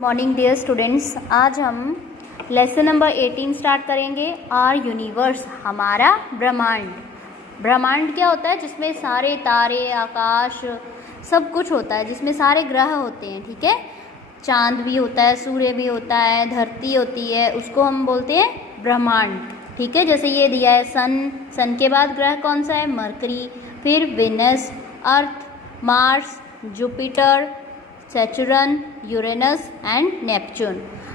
Morning dear students, आज हम lesson number 18 start करेंगे। आर यूनिवर्स, हमारा ब्रह्मांड। ब्रह्मांड क्या होता है? जिसमें सारे तारे, आकाश, सब कुछ होता है, जिसमें सारे ग्रह होते हैं। ठीक है, चांद भी होता है, सूर्य भी होता है, धरती होती है, उसको हम बोलते हैं ब्रह्मांड। ठीक है, जैसे ये दिया है सन के बाद ग्रह कौन सा है? मरकरी, फिर Venus, Earth, Mars, Jupiter, Saturn, Uranus and Neptune.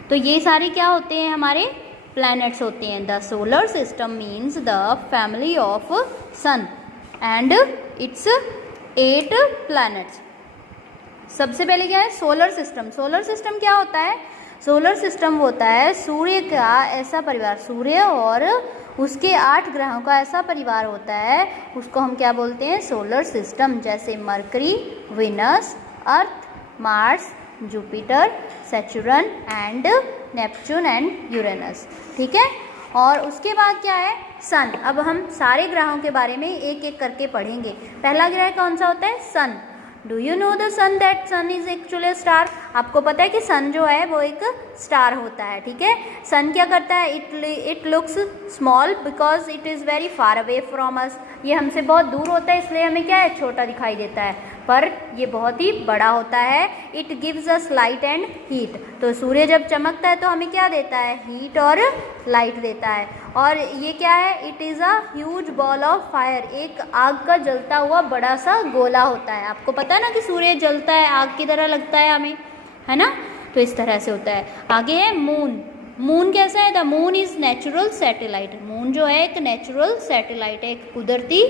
तो ये सारे क्या होते हैं? हमारे प्लैनेट्स होते हैं। The solar system means the family of sun and its 8 planets. सबसे पहले क्या है? Solar system. सोलर सिस्टम क्या होता है? सोलर सिस्टम होता है सूर्य का ऐसा परिवार, सूर्य और उसके 8 ग्रहों का ऐसा परिवार होता है, उसको हम क्या बोलते हैं? Solar system. जैसे Mercury, Venus, Earth, Mars, Jupiter, Saturn and Neptune and Uranus. ठीक है, और उसके बाद क्या है? सन। अब हम सारे ग्रहों के बारे में एक एक करके पढ़ेंगे। पहला ग्रह कौन सा होता है? Sun. Do you know the sun that sun is actually star? आपको पता है कि सन जो है वो एक स्टार होता है। ठीक है, सन क्या करता है? It looks small because it is very far away from us. ये हमसे बहुत दूर होता है, इसलिए हमें क्या है? छोटा दिखाई देता है, पर ये बहुत ही बड़ा होता है। It gives us light and heat. तो सूर्य जब चमकता है तो हमें क्या देता है? हीट और लाइट देता है। और ये क्या है? It is a huge ball of fire. एक आग का जलता हुआ बड़ा सा गोला होता है। आपको पता है ना कि सूर्य जलता है, आग की तरह लगता है हमें, है ना? तो इस तरह से होता है। आगे है मून। मून कैसा है? The moon is natural satellite. Moon जो है एक नेचुरल सैटेलाइट है, एक कुदरती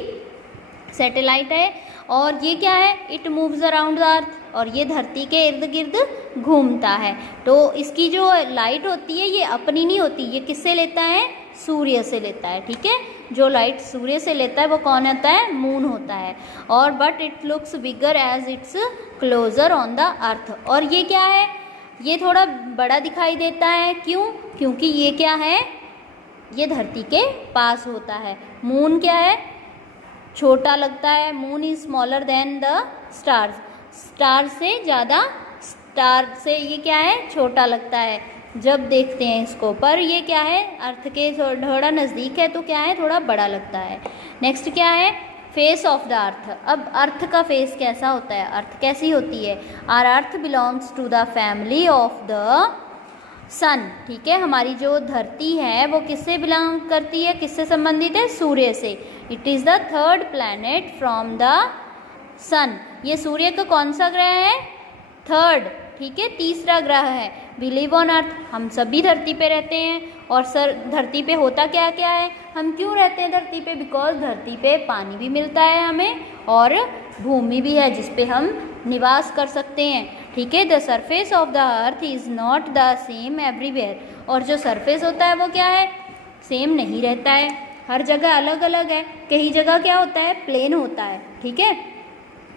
सैटेलाइट है। और ये क्या है? It moves around the earth, और ये धरती के इर्द गिर्द घूमता है। तो इसकी जो लाइट होती है ये अपनी नहीं होती, ये किससे लेता है? सूर्य से लेता है। ठीक है, जो लाइट सूर्य से लेता है वो कौन होता है? मून होता है। और but it looks bigger as it's closer on the earth. और ये क्या है? ये थोड़ा बड़ा दिखाई देता है। क्यों? क्योंकि ये क्या है? ये धरती के पास होता है। मून क्या है? छोटा लगता है। Moon is smaller than the stars. Star से ज़्यादा, स्टार से ये क्या है? छोटा लगता है जब देखते हैं इसको। पर ये क्या है? अर्थ के थोड़ा नज़दीक है तो क्या है? थोड़ा बड़ा लगता है। नेक्स्ट क्या है? Face of the earth. अब अर्थ का फेस कैसा होता है? अर्थ कैसी होती है? Our Earth belongs to the family of the sun. ठीक है, हमारी जो धरती है वो किससे बिलोंग करती है? किससे संबंधित है? सूर्य से। It is the third planet from the sun. ये सूर्य का कौन सा ग्रह है? थर्ड। ठीक है, तीसरा ग्रह है। We live on earth. हम सभी धरती पे रहते हैं। और धरती पे होता क्या क्या है? हम क्यों रहते हैं धरती पे? बिकॉज धरती पे पानी भी मिलता है हमें, और भूमि भी है जिस पे हम निवास कर सकते हैं। ठीक है, the surface of the earth is not the same everywhere. और जो सरफेस होता है वो क्या है? सेम नहीं रहता है, हर जगह अलग अलग है। कई जगह क्या होता है? प्लेन होता है। ठीक है,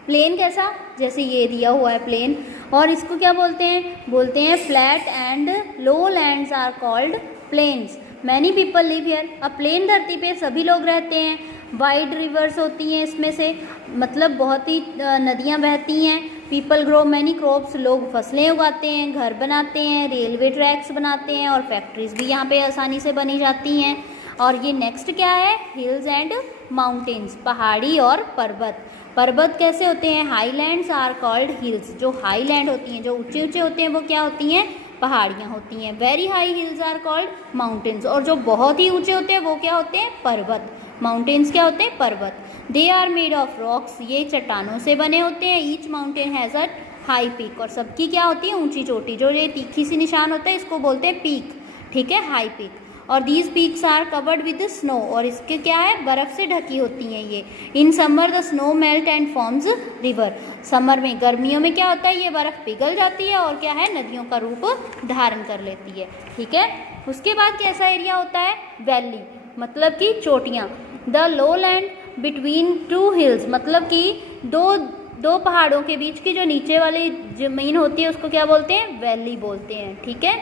प्लेन कैसा? जैसे ये दिया हुआ है प्लेन। और इसको क्या बोलते हैं? बोलते हैं flat and low lands are called plains. Many people live here. अब प्लेन धरती पे सभी लोग रहते हैं। वाइड रिवर्स होती हैं इसमें से, मतलब बहुत ही नदियाँ बहती हैं। People grow many crops. लोग फसलें उगाते हैं, घर बनाते हैं, रेलवे ट्रैक्स बनाते हैं, और फैक्ट्रीज भी यहाँ पे आसानी से बनी जाती हैं। और ये नेक्स्ट क्या है? Hills and mountains. पहाड़ी और पर्वत। पर्वत कैसे होते हैं? Highlands are called hills. जो हाईलैंड होती हैं, जो ऊंचे ऊंचे होते हैं, वो क्या होती हैं? पहाड़ियाँ होती हैं। Very high hills are called mountains. और जो बहुत ही ऊंचे होते हैं वो क्या होते हैं? पर्वत। माउंटेन्स क्या होते हैं? पर्वत। They are made of rocks. ये चट्टानों से बने होते हैं। Each mountain has a high peak. और सबकी क्या होती है? ऊंची चोटी। जो ये तीखी सी निशान होता है इसको बोलते हैं पीक। ठीक है, हाई पीक। और these peaks are covered with snow. और इसके क्या है? बर्फ़ से ढकी होती हैं ये। In summer the snow melt and forms river. Summer में, गर्मियों में क्या होता है? ये बर्फ़ पिघल जाती है और क्या है? नदियों का रूप धारण कर लेती है। ठीक है, उसके बाद कैसा एरिया होता है? वैली, मतलब कि चोटियाँ। The low land between two hills, मतलब कि दो पहाड़ों के बीच की जो नीचे वाली ज़मीन होती है उसको क्या बोलते हैं? वैली बोलते हैं। ठीक है,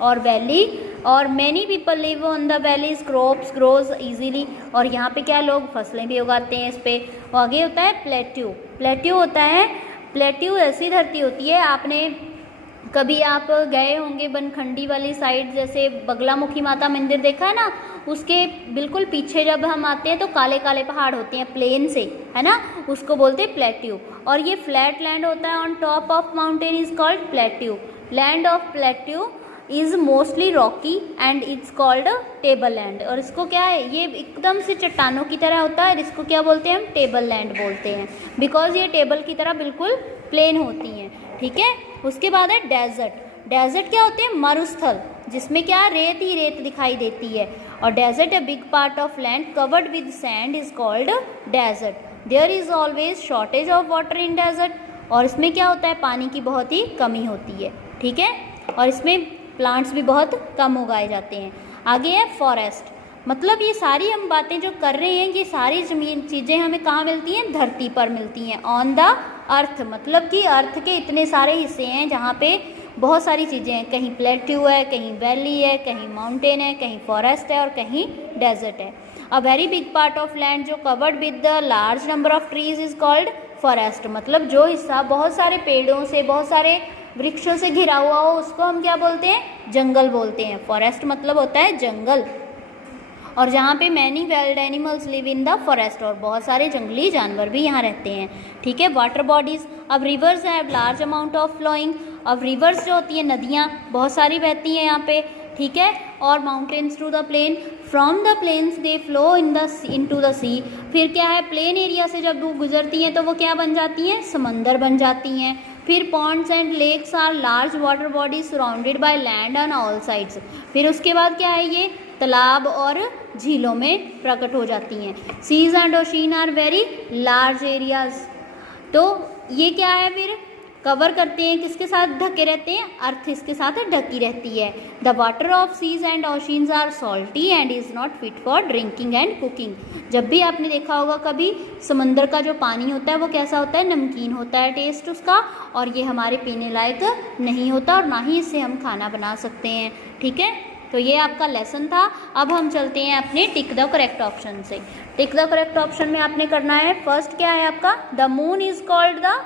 और वैली, और many people live on the valleys, crops grows easily. और यहाँ पे क्या लोग फसलें भी उगाते हैं इस पर। आगे होता है प्लेट्यू। प्लेट्यू होता है, प्लेट्यू ऐसी धरती होती है, आपने कभी आप गए होंगे बनखंडी वाली साइड, जैसे बगलामुखी माता मंदिर देखा है ना, उसके बिल्कुल पीछे जब हम आते हैं तो काले काले पहाड़ होते हैं प्लेन से, है ना, उसको बोलते हैं प्लेट्यू। और ये फ्लैट लैंड होता है on top of mountain is called plateau. Land of plateau is mostly Rocky and it's called table land. और इसको क्या है, ये एकदम से चट्टानों की तरह होता है, इसको क्या बोलते हैं हम, टेबल लैंड बोलते हैं, बिकॉज ये टेबल की तरह बिल्कुल प्लेन होती हैं, ठीक है। उसके बाद है डेजर्ट। डेजर्ट क्या होते हैं, मरुस्थल, जिसमें क्या रेत ही रेत दिखाई देती है। और desert a big part of land covered with sand is called desert. There is always shortage of water in desert. और इसमें क्या होता है, पानी की बहुत ही कमी होती है, ठीक है। और इसमें प्लांट्स भी बहुत कम उगाए जाते हैं। आगे है फॉरेस्ट, मतलब ये सारी हम बातें जो कर रहे हैं, ये सारी जमीन चीज़ें हमें कहाँ मिलती हैं, धरती पर मिलती हैं, ऑन द अर्थ। मतलब कि अर्थ के इतने सारे हिस्से हैं जहाँ पे बहुत सारी चीज़ें हैं, कहीं प्लेट्यू है, कहीं वैली है, कहीं माउंटेन है, कहीं फॉरेस्ट है और कहीं डेजर्ट है। A very big part of land जो covered with the large number of trees is called forest. मतलब जो हिस्सा बहुत सारे पेड़ों से, बहुत सारे वृक्षों से घिरा हुआ हो, उसको हम क्या बोलते हैं, जंगल बोलते हैं। फॉरेस्ट मतलब होता है जंगल। और जहाँ पे many wild animals live in the forest, और बहुत सारे जंगली जानवर भी यहाँ रहते हैं, ठीक है। वाटर बॉडीज, अब rivers have large amount of flowing. अब रिवर्स जो होती है, नदियाँ बहुत सारी बहती हैं यहाँ पे, ठीक है। और mountains to the plain, from the plains they flow into the sea. फिर क्या है, प्लेन एरिया से जब वो गुजरती हैं तो वो क्या बन जाती हैं, समंदर बन जाती हैं। फिर ponds and lakes are large water bodies surrounded by land on all sides. फिर उसके बाद क्या है, ये तालाब और झीलों में प्रकट हो जाती हैं। Seas and ocean are very large areas. तो ये क्या है, फिर कवर करते हैं, किसके साथ ढके रहते हैं, अर्थ इसके साथ ढकी रहती है। The water of seas and oceans are salty and is not fit for drinking and cooking. जब भी आपने देखा होगा कभी, समंदर का जो पानी होता है वो कैसा होता है, नमकीन होता है टेस्ट उसका, और ये हमारे पीने लायक नहीं होता, और ना ही इससे हम खाना बना सकते हैं, ठीक है। तो ये आपका लेसन था। अब हम चलते हैं अपने टिक द करेक्ट ऑप्शन से। टिक द करेक्ट ऑप्शन में आपने करना है, फर्स्ट क्या है आपका, the moon is called the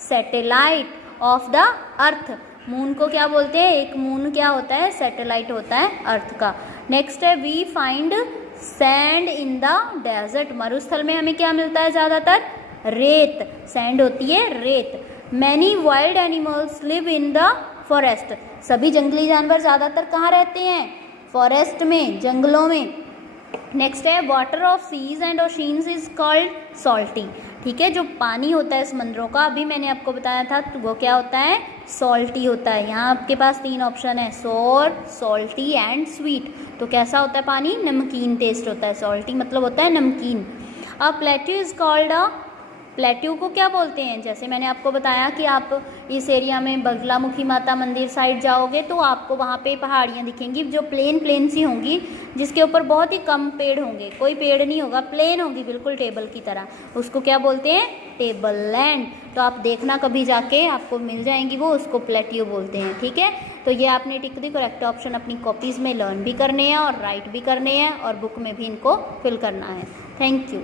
satellite of the earth. Moon को क्या बोलते हैं, एक मून क्या होता है, सैटेलाइट होता है अर्थ का। नेक्स्ट है we find sand in the desert. मरुस्थल में हमें क्या मिलता है, ज़्यादातर रेत, सैंड होती है रेत। Many wild animals live in the forest. सभी जंगली जानवर ज़्यादातर कहाँ रहते हैं, फॉरेस्ट में, जंगलों में। नेक्स्ट है water of seas and oceans is called salty. ठीक है, जो पानी होता है समुद्रों का, अभी मैंने आपको बताया था, तो वो क्या होता है, सॉल्टी होता है। यहाँ आपके पास 3 ऑप्शन है, सोर, सॉल्टी एंड स्वीट। तो कैसा होता है पानी, नमकीन टेस्ट होता है। सॉल्टी मतलब होता है नमकीन। अब plateau is called a, plateau को क्या बोलते हैं, जैसे मैंने आपको बताया कि आप इस एरिया में बगलामुखी माता मंदिर साइड जाओगे तो आपको वहाँ पे पहाड़ियाँ दिखेंगी जो प्लेन सी होंगी, जिसके ऊपर बहुत ही कम पेड़ होंगे, कोई पेड़ नहीं होगा, प्लेन होगी बिल्कुल टेबल की तरह। उसको क्या बोलते हैं, टेबल लैंड। तो आप देखना कभी जाके, आपको मिल जाएंगी वो, उसको प्लेट्यू बोलते हैं। ठीक है, तो ये आपने टिक द करेक्ट ऑप्शन अपनी कॉपीज़ में लर्न भी करने हैं और राइट भी करने हैं और बुक में भी इनको फिल करना है। Thank you.